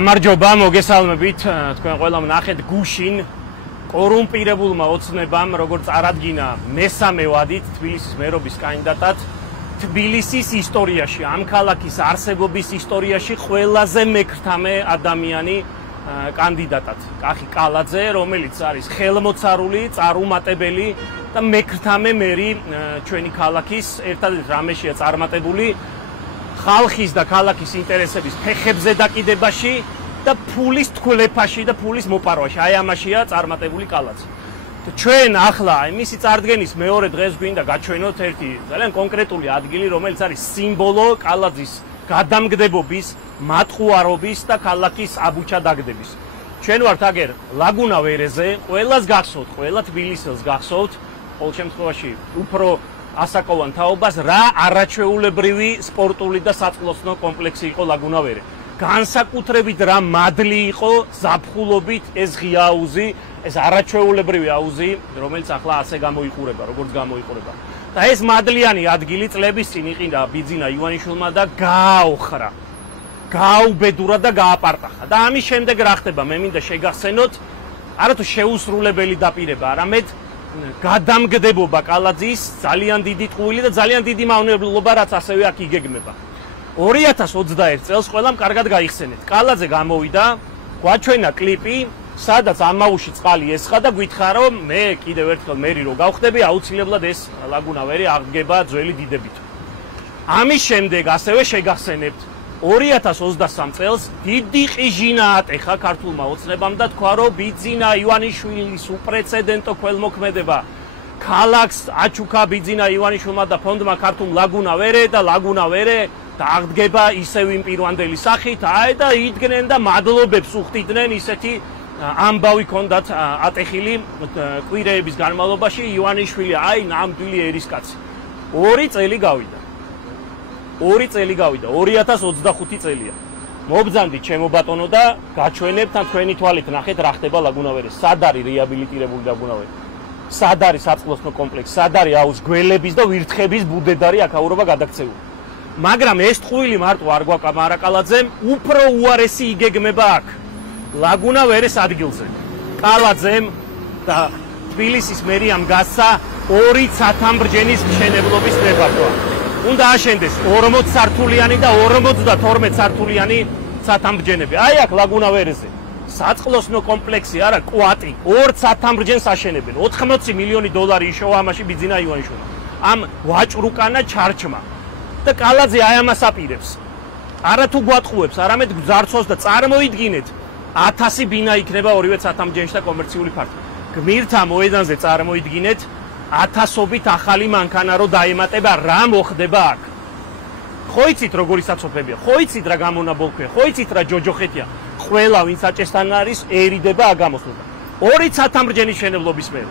გამარჯობა, მოგესალმებით, თქვენ ყველამ ნახეთ გუშინ კორუმპირებულმა ოცნებამ როგორც წარადგინა მესამე ვადით თბილისის მერობის კანდიდატად თბილისის ისტორიაში, ამ ქალაქის არსებობის ისტორიაში ყველაზე მექრთამე ადამიანი კანდიდატად კახი კალაძე, რომელიც არის ხელმოცარული, წარუმატებელი და მექრთამე მერი ჩვენი ქალაქის, ერთადერთ რამეშია წარმატებული ხალხის და ქალაქის ინტერესების ფეხებზე დაკიდებაში და ფულის თქულეფაში და ფულის მოპარვაში. აი ამაშია წარმატებული კალაძე. ჩვენ ახლა მისი წარდგენის მეორე დღეს გვინდა გაჩვენოთ ერთი ძალიან კონკრეტული ადგილი, რომელიც არის სიმბოლო კალაძის გადამგდებობის, მატყუარობის და ქალაქის აბუჩადაგდების. ჩვენ ვართ აგერ ლაგუნა ვერეზე, ყველას გახსოვთ, ყველა თბილისელს გახსოვთ, ყოველ შემთხვევაში უფრო ასაკოვან თაობას რა არაჩვეულებრივი სპორტული და საწყლოსნო კომპლექსი იყო ლაგუნა ვერე. განსაკუთრებით რა მადლი იყო ზაფხულობით ეს ღია აუზი, ეს არაჩვეულებრივი აუზი, რომელიც ახლა ასე გამოიყურება, როგორც გამოიყურება. და ეს მადლიანი ადგილი წლების წინ იყიდა ბიძინა ივანიშვილმა და გააოხრა. გააუბედურა და გააპარტახა. და ამის შემდეგ რა ხდება? მე მინდა შეგახსენოთ, არათუ შეუსრულებელი დაპირება, არამედ გადამგდებობა კალაძის ძალიან დიდი ტყუილი და ძალიან დიდი მავნებლობა, რაც ასევე აქ იგეგმება. 2021 წელს ყველამ კარგად გაიხსენეთ. კალაძე გამოვიდა, გვაჩვენა კლიპი, სადაც ამაუში წყალი ესხა და გითხრა, რომ მე კიდევ ერთხელ მერი რო გავხდები, აუცილებლად ეს ლაგუნა ვერი აღდგება ძველი დიდებით. ამის შემდეგ ასევე შეგახსენებთ 2023 წელს დიდი ყიჟინა ატეხა ქართულმა ოცნებამ და თქვა, რომ ბიძინა ივანიშვილის უპრეცედენტო ქველმოქმედება ქალაქს აჩუქა ბიძინა ივანიშვილმა და ფონდმა ქართულ ლაგუნა ვერე და ლაგუნა ვერე აღდგება ისევ იმ პირვანდელი სახით, აი და იდგნენ და მადლობებს უხდიდნენ, ისეთი ამბავი ჰქონდათ ატეხილი კვირეების განმავლობაში ივანიშვილი, აი ნამდვილი ერისკაცი. 2 წელი გავიდა. 2025 წელია. მობძანდით ჩემო ბატონო და გაჩვენებთ ან თქვენი თვალით ნახეთ რა ხდება ლაგუნა ვერეს. სად არის რეაბილიტირებული ლაგუნა ვერე? სად არის საწყლოსნო კომპლექსი? სად არის აუზ გველების და ვირთხების ბუდედარი აქაურობა გადაქცეული? მაგრამ ეს ტყუილი მარტო არ გვაკამარა კალაძემ, უფრო უარესი იგეგმება აქ. ლაგუნა ვერეს ადგილზე. კალაძემ და თბილისის მერიამ გასცა 2 ცათამბჯენის მშენებლობის ნებართვა. უნდა აშენდეს 40 სართულიანი და 52 სართულიანი ცათამბჯენები. აი აქ ლაგუნა ვერეზე. საწყლოსნო კომპლექსი არა, კვატი, 2 ცათამბჯენს აშენებენ. 80 მილიონი დოლარი იშოვა ამაში ბიძინა ივანიშვილმა. ამ ვაჭრუკანა ჩარჩმა. და კალაძე აი ამას აპირებს. არათუ გვატყუებს, არამედ გძარცვავს და წარმოიდგინეთ 1000 ბინა იქნება ორივე ცათამბჯენში და კომერციული ფარგლი. გმირთა მოედანზე წარმოიდგინეთ 1000ობით ახალი მანქანა რო დაემატება, რა მოხდება აქ. ხო იცით როგორი საცოფებია, ხო იცით რა გამონაბოლქვია, ხო იცით რა ჯოჯოხეთია. ყველა ვინც აჭესთან არის ერიდება აგამოსულა. 2 ცათამბჯენის მშენებლობის მერე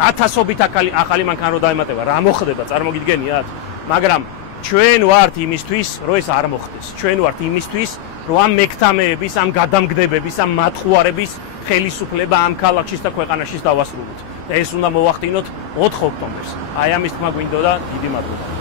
1000ობით ახალი მანქანა რო დაემატება, რა მოხდება, წარმოგიდგენიათ? მაგრამ ჩვენ ვართ იმისთვის, რომ ეს არ მოხდეს. ჩვენ ვართ იმისთვის, რომ ამ მექთამეების, ამ გადამგდებების, ამ მატყუარების ხელისუფლება ამ ქალაქშიც და ქვეყანაშიც დავასრულოთ. და ეს უნდა მოვახდინოთ 4 ოქტომბერს. აი ამის თქმა გვინდოდა, დიდი მადლობა.